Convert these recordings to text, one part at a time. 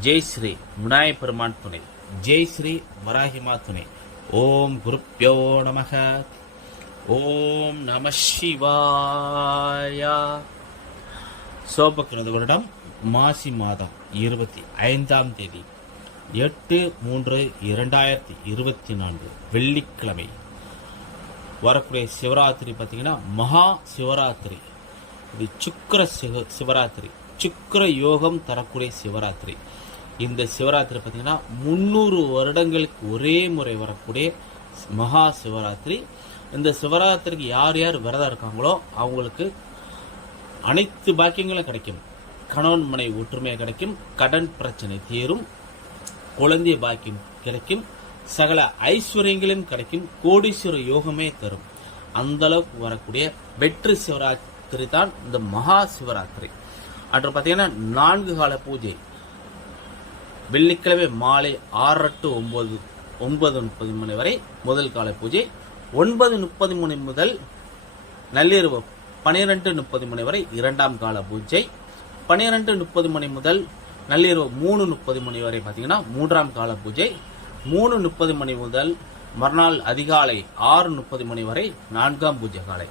ஜெய் ஸ்ரீ விநாயக பெருமான் துணை. ஜெய் ஸ்ரீ வராகிமா துணை. ஓம் குருப்பியோ நமக. ஓம் நம சிவாயா. சோபக்கிரத வருடம் மாசி மாதம் இருபத்தி ஐந்தாம் தேதி எட்டு மூன்று இரண்டாயிரத்தி இருபத்தி நான்கு வெள்ளிக்கிழமை. வரக்கூடிய சிவராத்திரி பார்த்தீங்கன்னா மகா சிவராத்திரி. இது சுக்கர சிவ சிவராத்திரி. சுக்கர யோகம் தரக்கூடிய சிவராத்திரி. இந்த சிவராத்திரி பார்த்தீங்கன்னா முந்நூறு வருடங்களுக்கு ஒரே முறை வரக்கூடிய மகா சிவராத்திரி. இந்த சிவராத்திரிக்கு யார் யார் விரதம் இருக்காங்களோ அவங்களுக்கு அனைத்து பாக்கியங்களும் கிடைக்கும். கணவன் மனை ஒற்றுமை கிடைக்கும். கடன் பிரச்சனை தீரும். குழந்தை பாக்கியம் கிடைக்கும். சகல ஐஸ்வர்யங்களும் கிடைக்கும். கோடீஸ்வர யோகமே தரும். அந்த அளவுக்கு வரக்கூடிய வெற்றி சிவராத்திரி தான் இந்த மகா சிவராத்திரி. அன்று பார்த்தீங்கன்னா நான்கு கால பூஜை. வெள்ளிக்கிழமை மாலை ஆறு டு ஒன்பது ஒன்பது முப்பது மணி வரை முதல் கால பூஜை. ஒன்பது முப்பது மணி முதல் நள்ளிரவு பனிரெண்டு முப்பது மணி வரை இரண்டாம் கால பூஜை. பனிரெண்டு முப்பது மணி முதல் நள்ளிரவு மூணு முப்பது மணி வரை பார்த்தீங்கன்னா மூன்றாம் கால பூஜை. மூணு முப்பது மணி முதல் மறுநாள் அதிகாலை ஆறு முப்பது மணி வரை நான்காம் பூஜை காலை.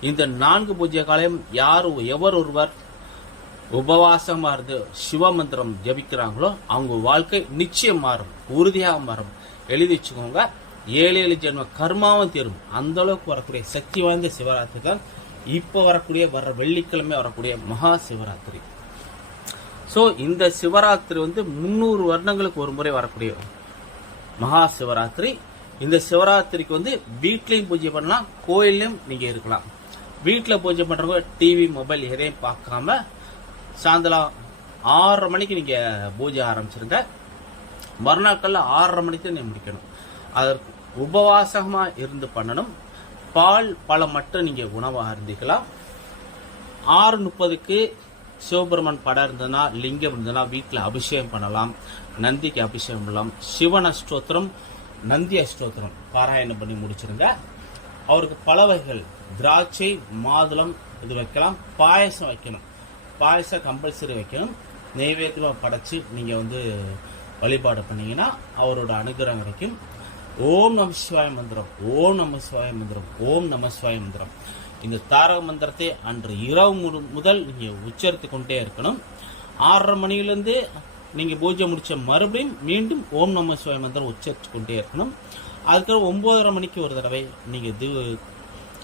இந்த நான்கு பூஜை காலையும் யார் எவர் ஒருவர் உபவாசம் மாறுது சிவ சிவமந்திரம் ஜபிக்கிறாங்களோ அவங்க வாழ்க்கை நிச்சயம் மாறும் உறுதியாக மாறும். எழுதி வச்சுக்கோங்க ஏழு ஏழு ஜென்ம கர்மாவும் தீரும். அந்த அளவுக்கு வரக்கூடிய சக்தி வாய்ந்த சிவராத்திரி தான் இப்போ வரக்கூடிய வர வெள்ளிக்கிழமை வரக்கூடிய மகா சிவராத்திரி. ஸோ இந்த சிவராத்திரி வந்து முந்நூறு வருடங்களுக்கு ஒரு முறை வரக்கூடிய மகா சிவராத்திரி. இந்த சிவராத்திரிக்கு வந்து வீட்லேயும் பூஜை பண்ணலாம் கோயில்லையும் நீங்கள் இருக்கலாம். வீட்டில் பூஜை பண்ணுறவங்க டிவி மொபைல் எதையும் பார்க்காம சாயந்தரம் ஆறரை மணிக்கு நீங்க பூஜை ஆரம்பிச்சிருங்க. மறுநாட்கள்ல ஆறரை மணிக்கு நீங்கள் முடிக்கணும். அதற்கு உபவாசமாக இருந்து பண்ணணும். பால் பழம் மட்டும் நீங்க உணவாக அருந்திக்கலாம் ஆறு முப்பதுக்கு சிவபெருமான் படம் இருந்ததுன்னா லிங்கம் இருந்ததுன்னா வீட்டில் அபிஷேகம் பண்ணலாம். நந்திக்கு அபிஷேகம் பண்ணலாம். சிவன் அஷ்டோத்திரம் நந்தி அஷ்டோத்திரம் பாராயணம் பண்ணி முடிச்சிருங்க. அவருக்கு பல வகைகள் திராட்சை மாதுளம் இது வைக்கலாம். பாயசம் வைக்கணும். பாயசம் கம்பல்சரி வைக்கணும். நெய்வேத்தியமாக படைச்சு நீங்கள் வந்து வழிபாடு பண்ணீங்கன்னா அவரோட அனுகிரகம் கிடைக்கும். ஓம் நம சிவாய மந்திரம் ஓம் நம சிவாய மந்திரம் ஓம் நம சிவாய மந்திரம். இந்த தாரக மந்திரத்தை அன்று இரவு முழு- முதல் நீங்கள் உச்சரித்து கொண்டே இருக்கணும். ஆறரை மணியிலேருந்தே நீங்கள் பூஜை முடித்த மறுபடியும் மீண்டும் ஓம் நம சிவாய மந்திரம் உச்சரித்து கொண்டே இருக்கணும். அதுக்கப்புறம் ஒம்போதரை மணிக்கு ஒரு தடவை நீங்கள் தூ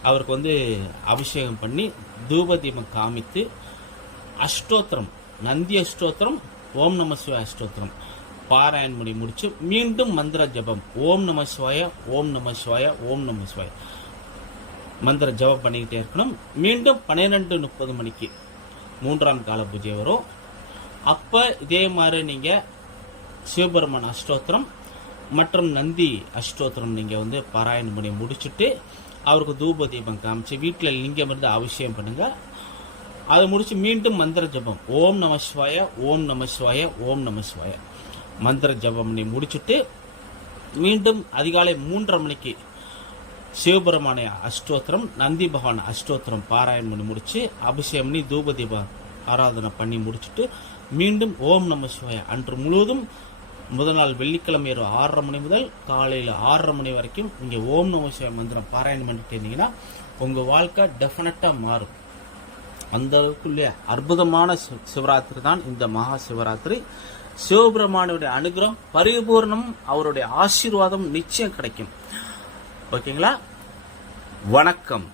அவருக்கு வந்து அபிஷேகம் பண்ணி தூப தீபம் காமித்து அஷ்டோத்திரம். நந்தி அஷ்டோத்திரம் ஓம் நம சிவாய அஷ்டோத்திரம். பாராயண் முடி முடிச்சு மீண்டும் மந்திர ஜபம். ஓம் நம சிவாய ஓம் நம சிவாய ஓம் நம சிவாய. மந்திர ஜபம் பண்ணிக்கிட்டே இருக்கணும். மீண்டும் பன்னிரெண்டு முப்பது மணிக்கு மூன்றாம் கால பூஜை வரும். அப்போ இதே மாதிரி நீங்கள் சிவபெருமான் அஷ்டோத்திரம் மற்றும் நந்தி அஷ்டோத்திரம் நீங்கள் வந்து பாராயணம் பண்ணி முடிச்சுட்டு அவருக்கு தூப தீபம் காமிச்சு வீட்டில் லிங்கம் இருந்து அவசியம் பண்ணுங்கள் அதை முடிச்சு மீண்டும் மந்திர ஜபம். ஓம் நம சிவாய ஓம் நம சிவாய ஓம் நம சிவாய. மந்திர ஜபம் பண்ணி முடிச்சுட்டு மீண்டும் அதிகாலை மூன்றரை மணிக்கு சிவபெருமான அஷ்டோத்திரம் நந்தி பகவான் அஷ்டோத்திரம் பாராயணம் பண்ணி முடிச்சு அபிஷேகம் பண்ணி தூப ஆராதனை பண்ணி முடிச்சுட்டு மீண்டும் ஓம் நம சிவாய. அன்று முழுவதும் முதல் நாள் வெள்ளிக்கிழமை இரவு ஆறரை மணி முதல் காலையில் ஆறரை மணி வரைக்கும் இங்கே ஓம் நம சிவாய மந்திரம் பாராயணம் பண்ணிட்டு இருந்தீங்கன்னா உங்கள் வாழ்க்கை டெஃபினட்டாக மாறும். அந்த அளவுக்குள்ள அற்புதமான சிவராத்திரி தான் இந்த மகா சிவராத்திரி. சிவபெருமானுடைய அனுகிரகம் பரிபூர்ணம் அவருடைய ஆசீர்வாதம் நிச்சயம் கிடைக்கும். ஓகேங்களா? வணக்கம்.